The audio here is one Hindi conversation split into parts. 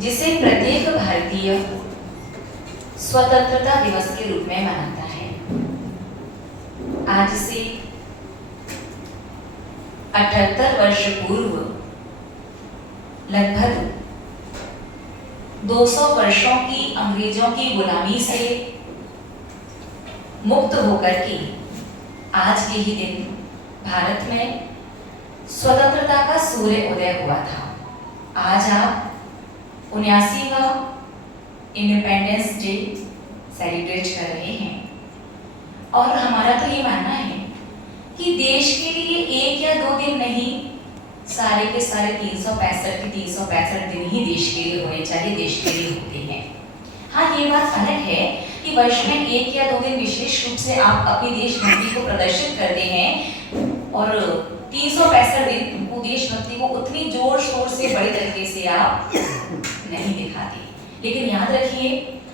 जिसे प्रत्येक भारतीय स्वतंत्रता दिवस के रूप में मनाता है। आज से 78 वर्ष पूर्व लगभग 200 वर्षों की अंग्रेजों की गुलामी से मुक्त होकर के आज के ही दिन भारत में स्वतंत्रता का सूर्य उदय हुआ था। आज आप 79वां इंडिपेंडेंस डे सेलिब्रेट कर रहे हैं और हमारा तो ये मानना है कि देश के लिए एक या दो दिन नहीं, सारे के सारे 365 दिन ही देश के लिए होने चाहिए, देश के लिए होते हैं। हाँ, ये बात अलग है कि वर्ष में एक या दो दिन विशेष रूप से आप अपनी देशभक्ति को प्रदर्शित करते हैं और 365 दिन देशभक्ति को उतनी जोर शोर से बड़े तरीके से आप नहीं दिखाते। लेकिन याद रखिए,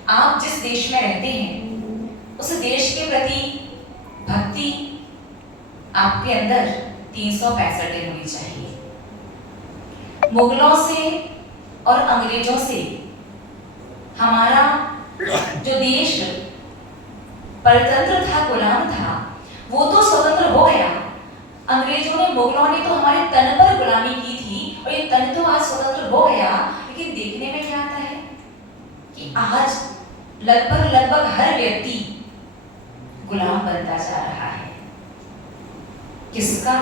आप जिस देश में रहते हैं उस देश के प्रति भक्ति आपके अंदर 365 दिन होनी चाहिए। मुगलों से और अंग्रेजों से हमारा जो देश परतंत्र था, गुलाम था, वो तो स्वतंत्र हो गया। अंग्रेजों ने, मुगलों ने तो हमारे तन पर गुलामी की थी और ये तन तो आज स्वतंत्र हो गया। लेकिन देखने में क्या आता है कि आज लगभग हर व्यक्ति गुलाम बनता जा रहा है। किसका?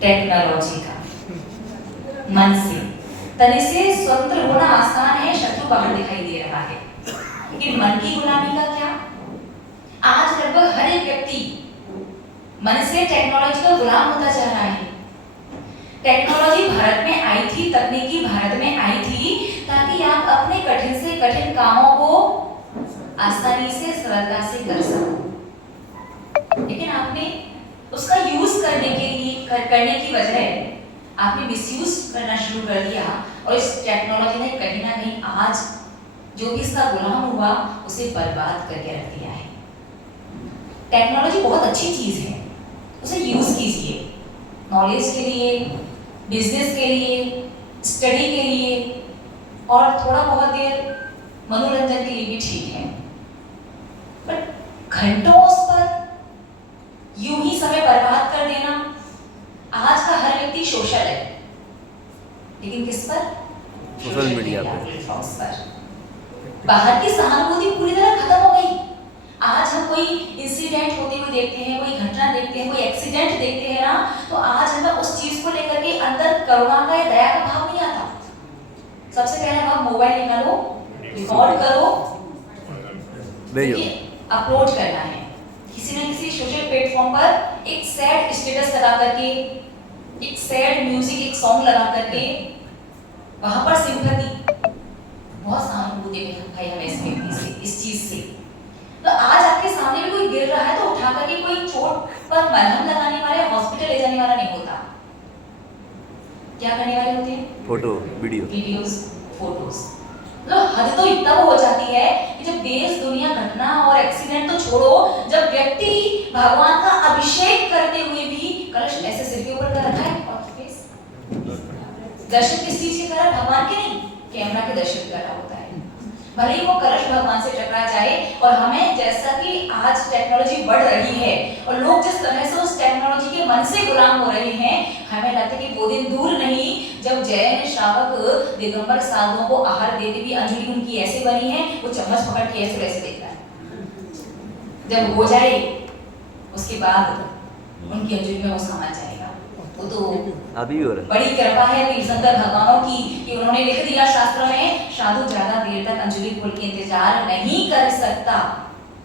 टेक्नोलॉजी का। मन से, तन से स्वतंत्र होना आसान है, शत्रु बाहर दिखाई दे रहा है, लेकिन मन की गुलामी का क्या? आज लगभग हर एक व्यक्ति मन से टेक्नोलॉजी का गुलाम होता जा रहा है। टेक्नोलॉजी भारत में आई थी, तकनीकी भारत में आई थी ताकि आप अपने कठिन से कठिन कामों को आसानी से, सरलता से कर सको। लेकिन आपने उसका यूज करने की बजाय आपने मिसयूज करना शुरू कर दिया और इस टेक्नोलॉजी ने कहीं ना कहीं आज जो भी इसका गुलाम हुआ उसे बर्बाद करके रख दिया है। टेक्नोलॉजी बहुत अच्छी चीज है, उसे यूज कीजिए, नॉलेज के लिए, बिजनेस के लिए, स्टडी के लिए और थोड़ा बहुत देर मनोरंजन के लिए भी ठीक है। बट घंटों उस पर यूं ही समय बर्बाद कर देना। आज का हर व्यक्ति सोशल है, लेकिन किस पर? सोशल मीडिया पर। बाहर की सहानुभूति पूरी तरह खत्म हो गई। आज हम कोई इंसिडेंट होते हुए देखते हैं, कोई घटना देखते हैं, कोई एक्सीडेंट देखते हैं ना, तो आज हमें उस चीज को लेकर के अंदर करुणा का या दया का भाव नहीं आता। सबसे पहले आप मोबाइल निकालो, रिकॉर्ड करो, अपलोड करना है किसी न किसी सोशल प्लेटफॉर्म पर, एक सैड स्टेटस लगा करके, एक सैड म्यूजिक, एक सॉन्ग लगा करके, वहां पर सिंपैथी, बहुत सहानुभूति भाई हमें इस चीज से। तो आज आपके सामने भी कोई गिर रहा है तो उठा करके कोई चोट पर मलहम लगाने वाले, हॉस्पिटल ले जाने वाला नहीं होता। क्या करने वाले होते हैं? Photo, videos, photos. मतलब हद तो इतना हो जाती है कि जब देश दुनिया घटना और एक्सीडेंट तो छोड़ो, जब व्यक्ति भगवान का अभिषेक करते हुए भी कलश ऐसे सिर के ऊपर कर रखा है और फेस दर्शन किस चीज के कर रहा है? भगवान के नहीं, कैमरा के दर्शन कर रहा होता है। भले ही वो कलश भगवान से टकरा जाए। और हमें, जैसा कि आज टेक्नोलॉजी बढ़ रही है और लोग जिस तरह से उस टेक्नोलॉजी के मन से गुलाम हो रहे हैं, हमें लगता है कि वो दिन दूर नहीं जब जैन श्रावक दिगंबर साधुओं को आहार देते भी अंजलि उनकी ऐसे बनी है, वो चम्मच पकड़ के ऐसे वैसे देख रहा है। जब हो जाए उसके बाद उनकी अंजलि में वो समा जाएगा। वो तो अभी हो रहा है। बड़ी कृपा है तीर्थंकर भगवानों की कि उन्होंने लिख दिया शास्त्र में, साधु ज्यादा देर तक अंजलि खोल के इंतजार नहीं कर सकता।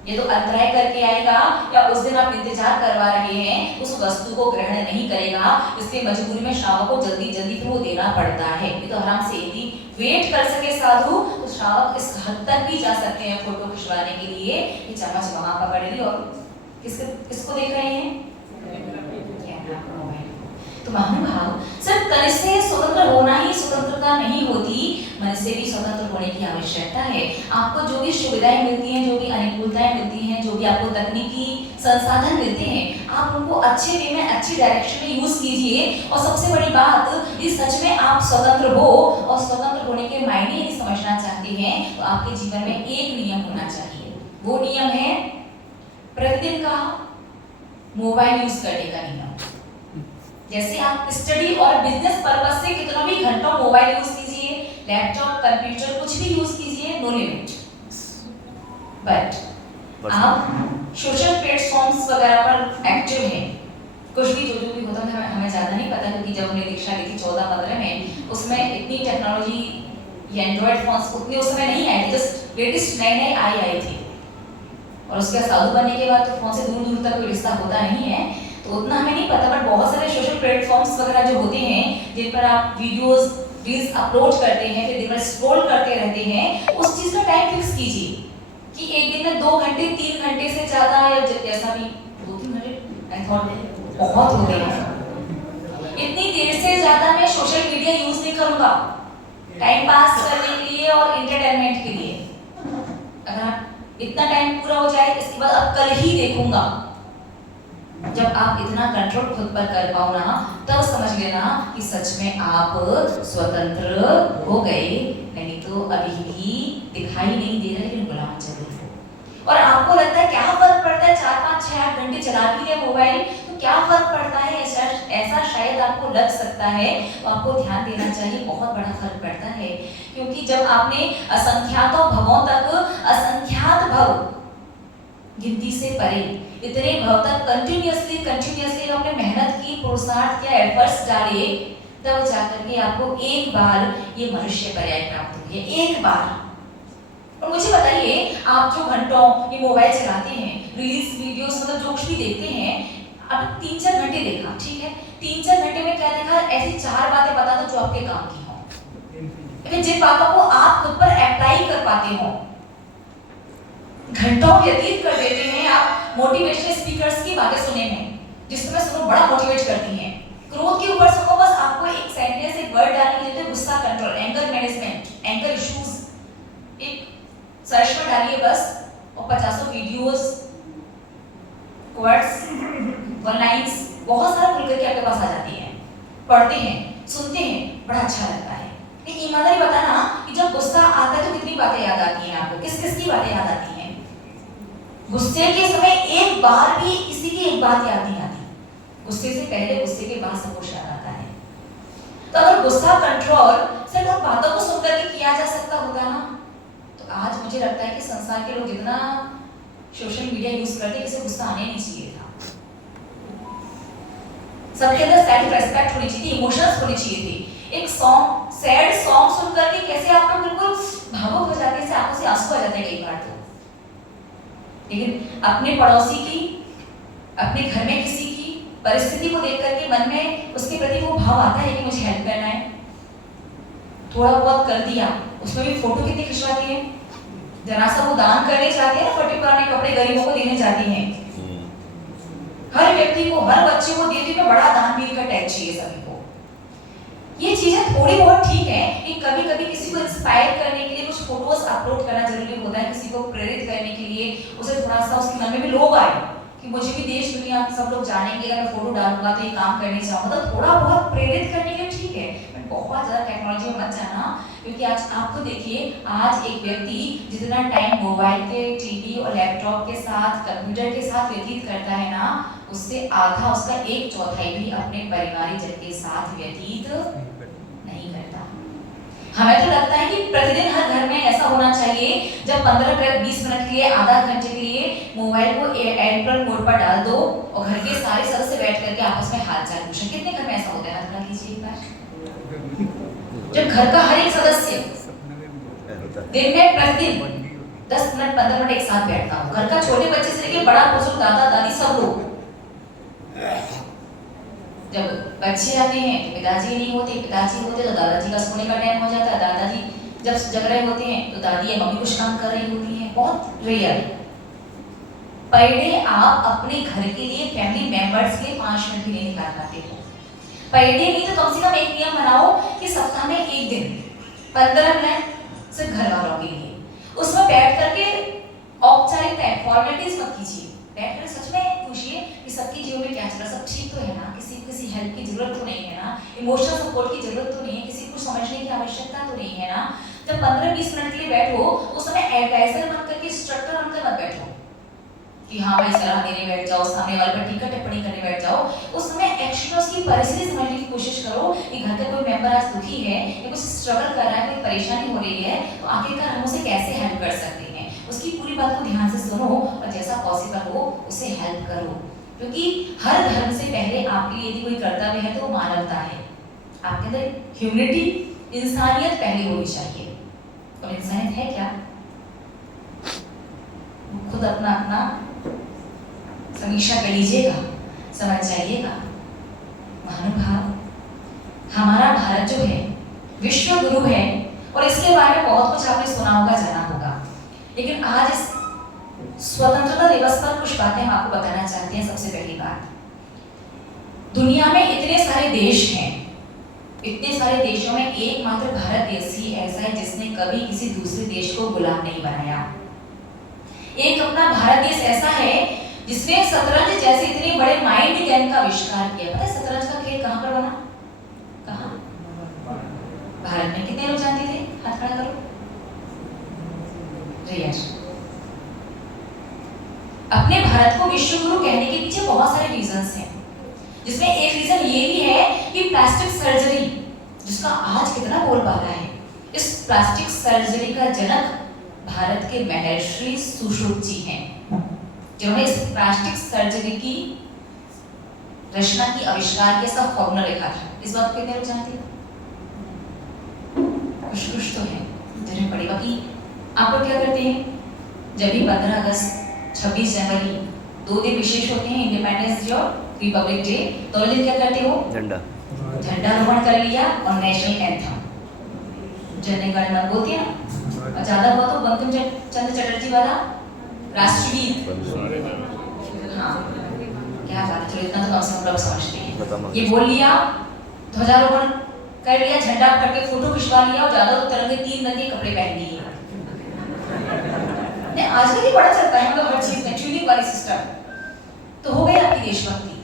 ये तो अंतराय करके आएगा या उस दिन आप इंतजार करवा रहे हैं उस वस्तु को ग्रहण नहीं करेगा, इसलिए मजबूरी में श्रावक को जल्दी जल्दी फिर वो देना पड़ता है। ये तो आराम से यदि वेट कर सके साधु तो श्रावक इस हद तक भी जा सकते हैं फोटो खिंचवाने के लिए कि चम्मच वहां पकड़ ली और किसको देख रहे हैं? तो महानुभाव, सिर्फ तन से स्वतंत्र होना ही स्वतंत्रता नहीं होती, मन से भी स्वतंत्र होने की आवश्यकता है। आपको जो भी सुविधाएं मिलती हैं, जो भी अनुकूलताएं मिलती हैं, जो भी आपको तकनीकी संसाधन मिलते हैं, आप उनको अच्छे वे में, अच्छी डायरेक्शन में यूज कीजिए। और सबसे बड़ी बात, इस सच में आप स्वतंत्र हो, और स्वतंत्र होने के मायने यदि समझना चाहते हैं तो आपके जीवन में एक नियम होना चाहिए। वो नियम है प्रतिदिन का मोबाइल यूज करने का नियम। जैसे आप स्टडी और बिजनेस पर्पस से कितना भी घंटों मोबाइल यूज कीजिए, लैपटॉप, कंप्यूटर, कुछ भी यूज कीजिए, नो लिमिट। बट आप सोशल प्लेटफॉर्म्स वगैरह पर एक्टिव हैं, कुछ भी जो भी होता है हमें ज़्यादा नहीं पता, क्योंकि जब हमने दीक्षा ली थी 14-15 में, उसमें इतनी टेक्नोलॉजी या एंड्रॉयड फोन्स उतने उस समय नहीं आए थे, जस्ट लेटेस्ट नए आई थी। और उसके साधु बनने के बाद तो फोन से दूर दूर तक कोई रिश्ता होता नहीं है, तो उतना हमें नहीं पता। बट बहुत सारे सोशल प्लेटफॉर्म्स वगैरह जो होते हैं, जिन पर आप वीडियोस, रील्स अपलोड करते हैं, फिर दिन भर स्क्रॉल करते रहते हैं, उस चीज़ का टाइम फिक्स कीजिए कि एक दिन में 2 घंटे, 3 घंटे से ज़्यादा, या जैसा भी 2-3 घंटे आई थॉट बहुत हो गए हैं। इतनी देर से ज़्यादा मैं सोशल मीडिया यूज़ नहीं करूँगा टाइम पास करने के लिए और एंटरटेनमेंट के लिए। अगर इतना टाइम पूरा हो जाए, इसके बाद अब कल ही देखूंगा। जब आप इतना कंट्रोल खुद पर कर पाओ ना, तब समझ लेना कि सच में आप स्वतंत्र हो गए। नहीं तो अभी भी दिखाई नहीं दे रहा, लेकिन गुलाम जरूर हो। और आपको लगता है क्या फर्क पड़ता है, 4, 5, 6, 8 घंटे चला भी लिया मोबाइल तो क्या फर्क पड़ता है, ऐसा शायद आपको लग सकता है। तो आपको ध्यान देना चाहिए, बहुत बड़ा फर्क पड़ता है। क्योंकि जब आपने असंख्यातों भवों तक, असंख्यात भव गिनती से परे, इतने भव तक कंटिन्यूअसली आपने मेहनत की, पुरुषार्थ किया, एफर्ट्स डाले, तब जाकर के आपको एक बार ये मनुष्य पर्याय प्राप्त हुई है, एक बार। और मुझे बताइए, आप जो घंटों ये मोबाइल चलाते हैं, रील्स, वीडियोस, मतलब जो कुछ भी देखते हैं, अब 3-4 घंटे देखा, ठीक है, 3-4 घंटे में क्या देखा, ऐसी 4 बातें बता दो जो आपके काम की हो, जिन बातों को आप खुद पर अप्लाई कर पाते हो। घंटों व्यतीत कर देते हैं आप मोटिवेशनल स्पीकर्स की बातें सुनने में, जिसमें सुनो बड़ा मोटिवेट करती हैं। क्रोध के ऊपर सुनो, बस आपको एक सेंटेंस, एक वर्ड डालने के लिए, गुस्सा control, anger management, anger issues, एक सर्च में डालिए बस, और 50 वीडियोस, क्वाट्स, वन लाइन्स, बहुत सारा खुल करके आपके पास आ जाती है। पढ़ते हैं, सुनते हैं, बड़ा अच्छा लगता है। एक ईमानदारी बताना कि जब गुस्सा आता है तो कितनी बातें याद आती हैं आपको, किस किस की बातें याद आती हैं? गुस्से के समय एक बार भी किसी की एक बात याद नहीं आती, गुस्से से पहले, गुस्से के बाद सब कुछ याद आता है। तो अगर गुस्सा कंट्रोल सिर्फ उन बातों को सुनकर के किया जा सकता होता ना, तो आज मुझे लगता है कि संसार के लोग जितना सोशल मीडिया यूज करते हैं, किसी गुस्सा आने नहीं चाहिए था। सबके अंदर सेल्फ रेस्पेक्ट होनी चाहिए, इमोशंस होने चाहिए थे। एक सॉन्ग, सैड सॉन्ग सुन करके कैसे आप लोग बिल्कुल भावुक हो जाते हैं, आंखों से आंसू आ जाते हैं कई बार तो। लेकिन अपने पड़ोसी की, अपने घर में किसी की परिस्थिति को देख करके मन में उसके प्रति वो भाव आता है कि मुझे हेल्प करना है, थोड़ा बहुत कर दिया। उसमें भी फोटो कितनी खिंचवाती है, जरा सा वो दान करने जाते हैं ना, फटे पुराने कपड़े गरीबों को देने जाते हैं। हर व्यक्ति को, हर बच्चे को देते हुए बड़ा दानवीर का टैग चाहिए सभी को। ये चीजें थोड़ी बहुत ठीक है कि कभी कभी किसी को इंस्पायर करने के लिए कुछ फोटोज अपलोड करना जरूरी होता है, किसी को प्रेरित करने के लिए, उसे थोड़ा सा उसके मन में भी लोग आए कि मुझे भी देश दुनिया सब लोग जानेंगे, अगर मैं फोटो डालूंगा तो ये काम करने चाहूंगा, तो थोड़ा बहुत प्रेरित करने के लिए ठीक है, बट बहुत ज्यादा टेक्नोलॉजी में मत जाना। क्योंकि आज आपको देखिए, आज एक व्यक्ति जितना टाइम मोबाइल के, टीवी और लैपटॉप के साथ, कंप्यूटर के साथ व्यतीत करता है ना, उससे आधा, उसका 1/4 भी अपने परिवारजन के साथ व्यतीत नहीं करता। हमें तो लगता है कि प्रतिदिन हर घर में ऐसा होना चाहिए, जब 15-20 मिनट के लिए, आधा घंटे के लिए मोबाइल को एयरप्लेन मोड पर डाल दो और घर के सारे सदस्य बैठ करके आपस में हालचाल पूछें। कितने घर में ऐसा होता है? हाथ कीजिए एक बार। जब घर का हर एक सदस्य दिन में प्रतिदिन 10 मिनट 15 मिनट एक साथ बैठता हो, घर का छोटे बच्चे से लेकर बड़ा बुजुर्ग, दादा दादी, सब लोग। जब बच्चे आते हैं तो पिताजी नहीं होते, पिताजी होते तो दादाजी का सोने का टाइम हो जाता है, दादाजी जब जग रहे होते हैं तो दादी या मम्मी कुछ काम कर रही होती हैं, बहुत रेयर। पर डे आप अपने घर के लिए, फैमिली मेंबर्स के 5 मिनट के लिए निकाल पाते हो। पर डे नहीं तो कम से कम एक नियम बनाओ कि सप्ताह में एक दिन 15 मिनट सिर्फ घर वालों के लिए। उसमें बैठ करके औपचारिकता फॉर्मेलिटीज मत कीजिए, बैठ कर सच में पूछिए कि सबके जीवन में क्या चल रहा है, सब ठीक तो है ना, किसी हेल्प की जरूरत तो नहीं है ना, इमोशनल सपोर्ट की जरूरत तो नहीं है, किसी को समझने की आवश्यकता तो नहीं है ना। जब 15-20 मिनट के लिए बैठो उस समय एडवाइजर बन करके इंस्ट्रक्टर बनकर मत बैठो कि हाँ भाई सलाह देने बैठ जाओ, सामने वाले पर टीका टिप्पणी करने बैठ जाओ। उस समय एक्चुअली उसकी परिस्थिति समझने की कोशिश करो कि घर का कोई मेंबर आज दुखी है या कुछ स्ट्रगल कर रहा है, कोई परेशानी हो रही है, तो आखिरकार हम उसे कैसे हेल्प कर सकते हैं, उसकी पूरी बात को ध्यान से सुनो और जैसा पॉसिबल हो उसे हेल्प करो। क्योंकि हर धर्म से पहले आपके लिए यदि कोई कर्तव्य है तो मानवता है, आपके अंदर ह्यूमैनिटी, इंसानियत पहले होनी चाहिए। और इंसानियत है क्या? खुद अपना अपना समीक्षा कर लीजिएगा, समझ जाइएगा। महानुभाव, हमारा भारत जो है विश्व गुरु है और इसके बारे में बहुत कुछ आपने सुना होगा, जाना होगा, लेकिन आज इस स्वतंत्रता दिवस पर कुछ बातें हम आपको बताना चाहते हैं। सबसे पहली बात, दुनिया में इतने सारे देश हैं, इतने सारे देशों में एकमात्र भारत देश ही ऐसा है जिसने कभी किसी दूसरे देश को गुलाम नहीं बनाया। एक अपना भारत देश ऐसा है जिसने शतरंज जैसे इतने बड़े माइंड गेम का आविष्कार किया। पता है शतरंज का खेल कहां पर बना? कहां? भारत में। कितने लोग जानते थे? हाथ खड़ा करो। रियाज। अपने भारत को विश्व गुरु कहने के पीछे बहुत सारे रीजंस हैं, जिसमें एक रीजन ये भी है कि प्लास्टिक सर्जरी, जिसका आज कितना बोलबाला है, इस प्लास्टिक सर्जरी का जनक भारत के महर्षि सुश्रुत जी हैं, जिन्होंने इस प्लास्टिक सर्जरी की रचना की, आविष्कार किया, इसका फॉर्मूला लिखा था। इस बात को कितने लोग जानते हैं? कुछ तो है जिन्हें पढ़ी। बाकी आप लोग क्या करते हैं जब भी 15 अगस्त 26 जनवरी 2 दिन विशेष होते हैं, इंडिपेंडेंस डे और रिपब्लिक डे, दोनों दिन क्या करते हो? झंडारोहण कर लिया और नेशनल एंथम जन गण मन बोलते हैं ना, और ज्यादा हुआ तो बंकिम चंद्र चटर्जी वाला राष्ट्रगीत। हाँ क्या बात है, चलो इतना तो कम से कम लोग समझते हैं। ये बोल लिया, ध्वजारोहण कर लिया, झंडा फड़ के फोटो खिंचवा लिया और ज्यादा तो तरह के 3 रंग के कपड़े पहन लिए। नहीं आजकल ये बड़ा चलता है, मतलब हर चीज में ट्यूनिंग वाली सिस्टम, तो हो गई आपकी देशभक्ति।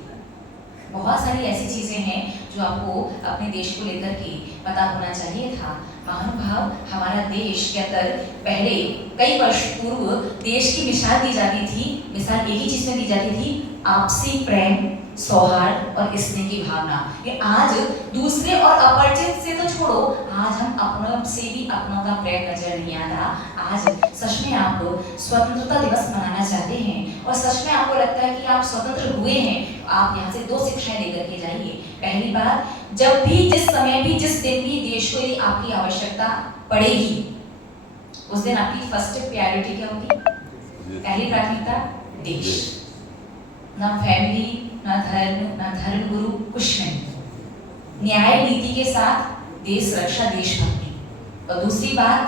बहुत सारी ऐसी चीजें हैं जो आपको अपने देश को लेकर के पता होना चाहिए था। महानुभाव, हमारा देश के अंदर पहले कई वर्ष पूर्व देश की मिसाल दी जाती थी। मिसाल एक ही चीज में दी जाती थी, आपसी प्रेम, सौहार्द और स्नेह की भावना। ये आज दूसरे और अपरिचित से तो छोड़ो, आज हम अपनों से भी अपनों का प्रेम नजर नहीं आता। आज सच में आप स्वतंत्रता दिवस मनाना चाहते हैं और सच में आपको लगता है कि आप स्वतंत्र हुए हैं, आप यहाँ से 2 शिक्षाएं लेकर के जाइए। पहली बात, जब भी, जिस समय भी, जिस दिन भी देश को यदि आपकी आवश्यकता पड़ेगी, उस दिन आपकी फर्स्ट प्रायोरिटी क्या होगी? पहली प्राथमिकता देश, ना फैमिली, ना धर्म गुरु, कुछ नहीं। न्याय नीति के साथ देश रक्षा, देशभक्ति। और दूसरी बात,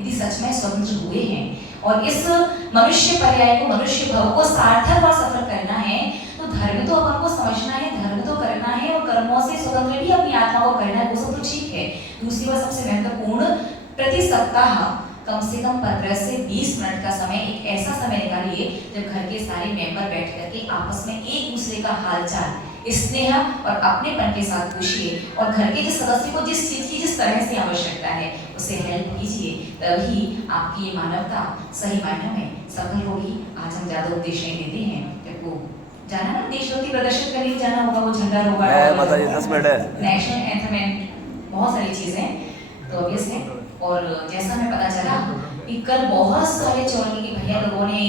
यदि सच में स्वतंत्र हुए हैं और इस मनुष्य पर्याय को, मनुष्य भव को सार्थक और सफल करना है, तो धर्म तो अपन को समझना है, धर्म तो करना है और कर्मों से स्वतंत्र भी अपनी आत्मा को करना है, वो सब तो ठीक है। दूसरी बात सबसे महत्वपूर्ण, प्रति सप्ताह कम से कम 15 से 20 मिनट का समय, एक ऐसा समय निकालिए जब घर के सारे मेंबर बैठ करके आपस में एक दूसरे का हालचाल, स्नेह और अपनेपन के साथ पूछिए और घर के जिस सदस्य को जिस चीज की जिस तरह से आवश्यकता है उसे हेल्प कीजिए, तभी आपकी ये मानवता सही मायनों में सफल होगी। आज हम ज्यादा उपदेश नहीं देते हैं, जब वो जाना ना देशभक्ति प्रदर्शित करने जाना होगा, वो झंडा रोगा, 10 मिनट है, नेशनल एंथम, बहुत सारी चीजें तो ऑब्वियस है। और जैसा हमें पता चला कि कल बहुत सारे चौरंगी के भैया लोगों ने,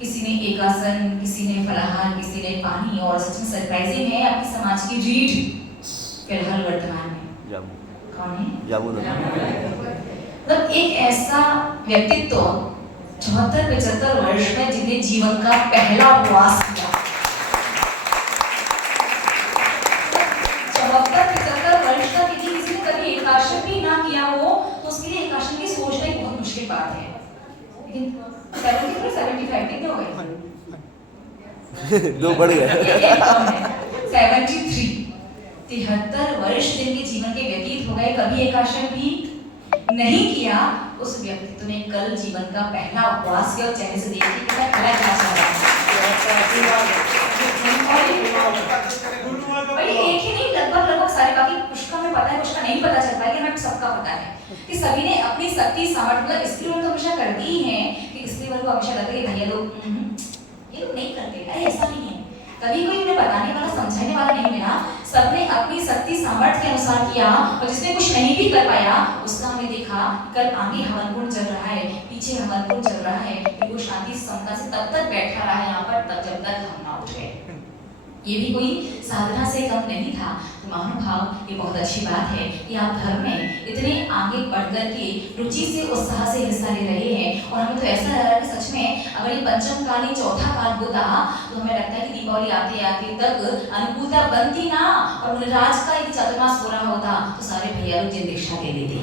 किसी ने एक आसन, किसी ने फलाहार, किसी ने पानी, और सच में सरप्राइजिंग है आपकी समाज की रीढ़ फिलहाल वर्तमान में कौन है? मतलब एक ऐसा व्यक्तित्व 74-75 वर्ष में जिन्हें जीवन का पहला उपवास किया, 74-75 वर्ष तक यदि किसी ने कभी एकादशी भी ना किया हो तो उसके लिए एकादशी की सोचना एक बहुत मुश्किल बात है। लेकिन 75 कितने हो गए? 2 बढ़ गए। 73 वर्ष जिनके जीवन के व्यतीत हो गए, कभी एकादशी भी नहीं किया, उस व्यक्तित्व ने कल जीवन का पहला उपवास किया और चेहरे से देखिए कि मैं खड़ा क्या चल रहा है। भाई एक ही नहीं, लगभग सारे, बाकी कुछ का हमें पता है, कुछ का नहीं पता चल पाएगा, हमें सबका पता है कि सभी ने अपनी शक्ति सामर्थ्य, मतलब स्त्री वर्ग तो हमेशा करती ही है कि स्त्री वर्ग को हमेशा लगता है कि भैया लोग ये लोग नहीं करते, अरे ऐसा नहीं है, कभी कोई उन्हें बताने वाला समझाने वाला नहीं मिला, सबने अपनी शक्ति सामर्थ्य के अनुसार किया और जिसने कुछ नहीं भी कर पाया उसका हमने देखा कल आगे हवन कुंड चल रहा है, पीछे हवन कुंड चल रहा है, वो शांति समता से तब तक बैठा रहा है यहाँ पर तब जब तक हम ना उठे। ये भी कोई साधना से कम नहीं था। तो महानुभाव, ये बहुत अच्छी बात है कि आप धर्म में इतने आगे बढ़कर के रुचि से उत्साह से हिस्सा ले रहे हैं और हमें तो ऐसा लग रहा है कि सच में अगर ये पंचम काल ही चौथा काल होता तो हमें लगता है कि दीपावली आते आते तक अनुकूलता बनती ना और मुनिराज का एक चातुर्मास हो रहा होता तो सारे भैया लोग जिन दीक्षा ले लेते।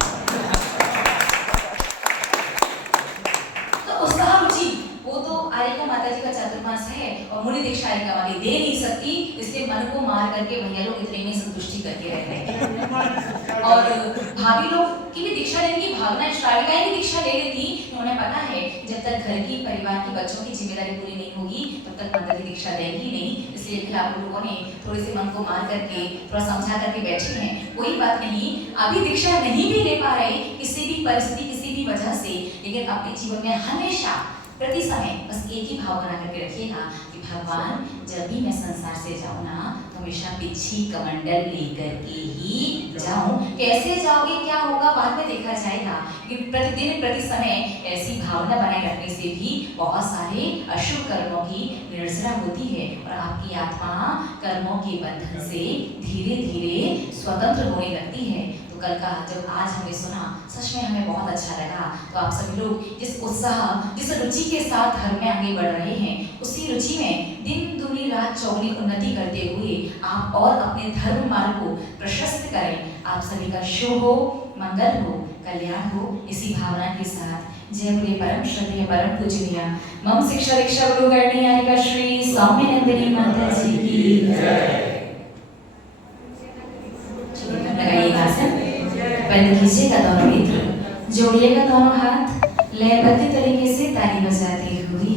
तो उत्साह रुचि वो तो आर्यका माता जी का चातुर्मास है और मुनि दीक्षा आर्यका वाली दे नहीं सकती, इसलिए मन को मार करके भैया लोग इतने में संतुष्टि करके रह गए। और भाभी लोग की भी दीक्षा लेने की भावना, श्राविकाएं भी दीक्षा ले लेती, उन्हें पता है जब तक घर की परिवार की बच्चों की जिम्मेदारी पूरी नहीं होगी तब तक माता जी दीक्षा देंगी नहीं, इसलिए फिर आप लोगों ने थोड़े से मन को मार करके थोड़ा समझा करके बैठे हैं, कोई बात नहीं, अभी दीक्षा नहीं भी ले पा रहे किसी भी परिस्थिति किसी भी वजह से, लेकिन अपने जीवन में हमेशा प्रति समय बस एक ही भाव बना करके रखिएगा कि भगवान जब भी मैं संसार से जाऊं ना तो हमेशा बिच्छी कमंडल लेकर के ही जाऊं। कैसे जाओगे क्या होगा बाद में देखा जाएगा, लेकिन प्रतिदिन प्रति समय ऐसी भावना बनाए रखने से भी बहुत सारे अशुभ कर्मों की निर्जरा होती है और आपकी आत्मा कर्मों के बंधन से धीरे धीरे स्वतंत्र होने लगती है। तो कल का जब आज हमने सुना सच में हमें बहुत अच्छा लगा। तो आप सभी लोग जिस उत्साह जिस रुचि के साथ धर्म में आगे बढ़ रहे हैं उसी रुचि में दिन दूनी रात चौगुनी उन्नति करते हुए आप और अपने धर्म मार्ग को प्रशस्त करें। आप सभी का शुभ हो, मंगल हो, कल्याण हो, इसी भावना के साथ जय बोले परम श्रद्धेय परम पूजनीय मम शिक्षा दीक्षा गुरु गणनीय श्री सौम्य नंदिनी माता जी की जय। लगाइएगा आसन, बंद कीजिएगा दोनों नेत्र, जोड़िएगा दोनों हाथ, लयबद्ध तरीके से ताली बजाते हुए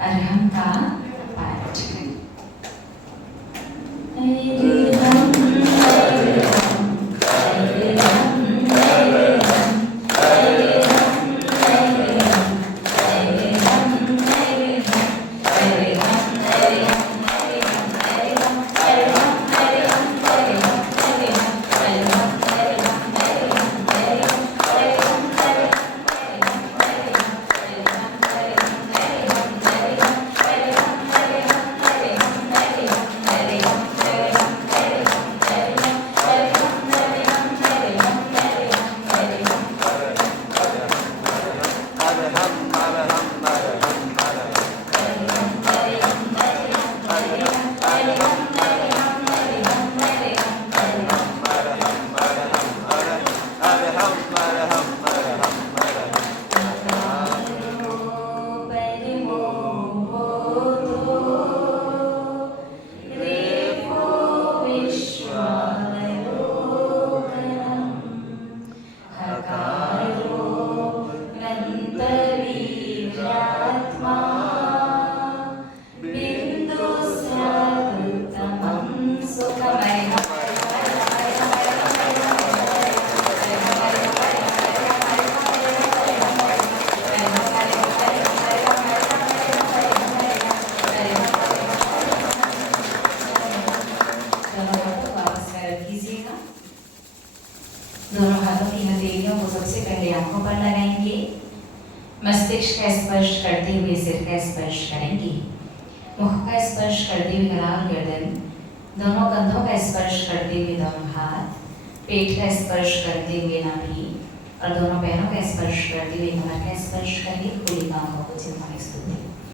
अरहम का पाठ। दोनों हाथों की हथेलियों को सबसे पहले आंखों पर लगाएंगे, मस्तिष्क का स्पर्श करते हुए सिर का स्पर्श करेंगे, मुख का स्पर्श करते हुए गला और गर्दन, दोनों कंधों का स्पर्श करते हुए दोनों हाथ, पेट का स्पर्श करते हुए नाभि और दोनों पैरों का स्पर्श करते हुए कमर का स्पर्श करेंगे। पूरी आंखों को चिंता में स्तुति।